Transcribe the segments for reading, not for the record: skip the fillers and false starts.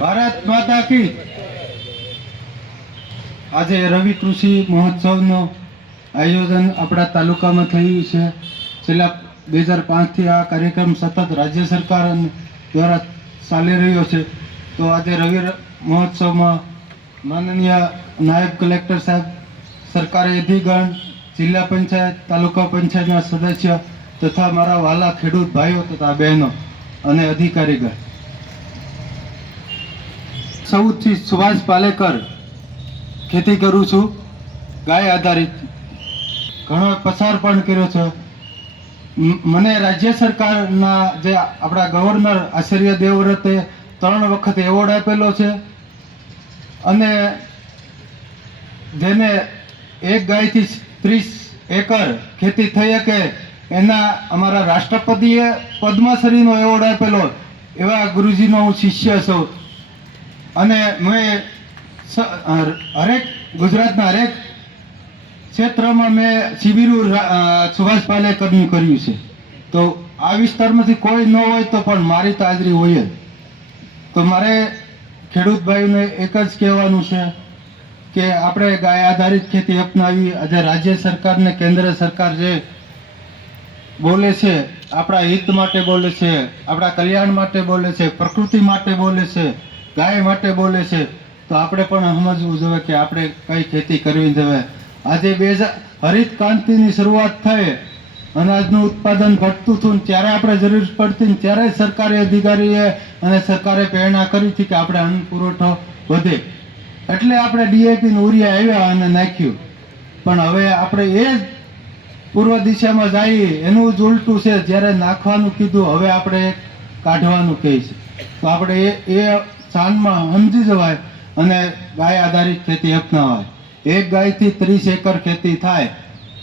ભારત માતા કી આજે રવિ કૃષિ મહોત્સવનું આયોજન આપણા તાલુકામાં થયું છે। છેલ્લા 2005 થી આ કાર્યક્રમ સતત રાજ્ય સરકાર દ્વારા ચાલી રહ્યો છે। તો આજે રવિ મહોત્સવમાં માનનીય નાયબ કલેક્ટર સાહેબ, સરકારી અધિકારી, જિલ્લા પંચાયત, તાલુકા પંચાયતના સદસ્ય તથા મારા વાલા ખેડૂત ભાઈઓ તથા બહેનો અને અધિકારીગણ, સૌથી સુભાષ પાલેકર ખેતી કરું છું, ગાય આધારિત ઘણો પસાર પણ કર્યો છે। મને રાજ્ય સરકારના જે આપણા ગવર્નર આચાર્ય દેવવ્રતે 3 વખત એવોર્ડ આપેલો છે અને જેને એક ગાયથી 30 એકર ખેતી થઈ શકે એના અમારા રાષ્ટ્રપતિએ પદ્મશ્રીનો એવોર્ડ આપેલો, એવા ગુરુજીનો હું શિષ્ય છું। અને મેં હરેક ગુજરાતના હરેક ક્ષેત્રમાં મેં શિબિરો સુભાષ પાલેકરનું કર્યું છે। તો આ વિસ્તારમાંથી કોઈ ન હોય તો પણ મારી તો હાજરી હોય જ। તો મારે ખેડૂત ભાઈઓને એક જ કહેવાનું છે કે આપણે ગાય આધારિત ખેતી અપનાવી। આજે રાજ્ય સરકાર ને કેન્દ્ર સરકાર જે બોલે છે, આપણા હિત માટે બોલે છે, આપણા કલ્યાણ માટે બોલે છે, પ્રકૃતિ માટે બોલે છે, ગાય માટે બોલે છે, તો આપણે પણ સમજવું જોઈએ કે આપણે કઈ ખેતી કરવી જોઈએ। આજે હરિત ક્રાંતિની શરૂઆત થઈ, અનાજનું ઉત્પાદન ઘટતું હતું ત્યારે આપણે જરૂર પડતી, ત્યારે સરકારી અધિકારીએ અને સરકારે પ્રેરણા કરી હતી કે આપણે અન્ન પુરવઠો વધે, એટલે આપણે ડીએપી યુરિયા આવ્યા અને નાખ્યું। પણ હવે આપણે એ જ પૂર્વ દિશામાં જઈએ, એનું જ ઉલટું છે। જ્યારે નાખવાનું કીધું હવે આપણે કાઢવાનું કહે છે। તો આપણે એ સ્થાનમાં સમજી જવાય અને ગાય આધારિત ખેતી અપનાવાય। એક ગાયથી 30 એકર ખેતી થાય,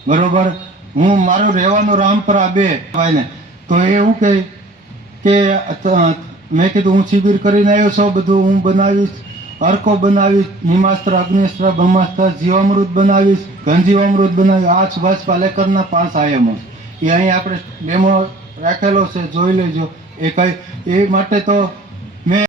બરોબર। હું મારું રહેવાનું રામપરા 2 ભાઈને તો એવું કહે કે મેં કીધું હું શિબિર કરીને આવ્યો છું, બધું હું બનાવીશ, અર્કો બનાવીશ, નિમાસ્ત્ર, અગ્નિસ્ત્ર, બ્રહ્માસ્ત્ર, જીવામૃત બનાવીશ, ઘનજીવામૃત બનાવીશ। આ સુભાષ પાલેકરના 5 આયામો એ અહીં આપણે ડેમો રાખેલો છે, જોઈ લેજો। એ માટે તો મેં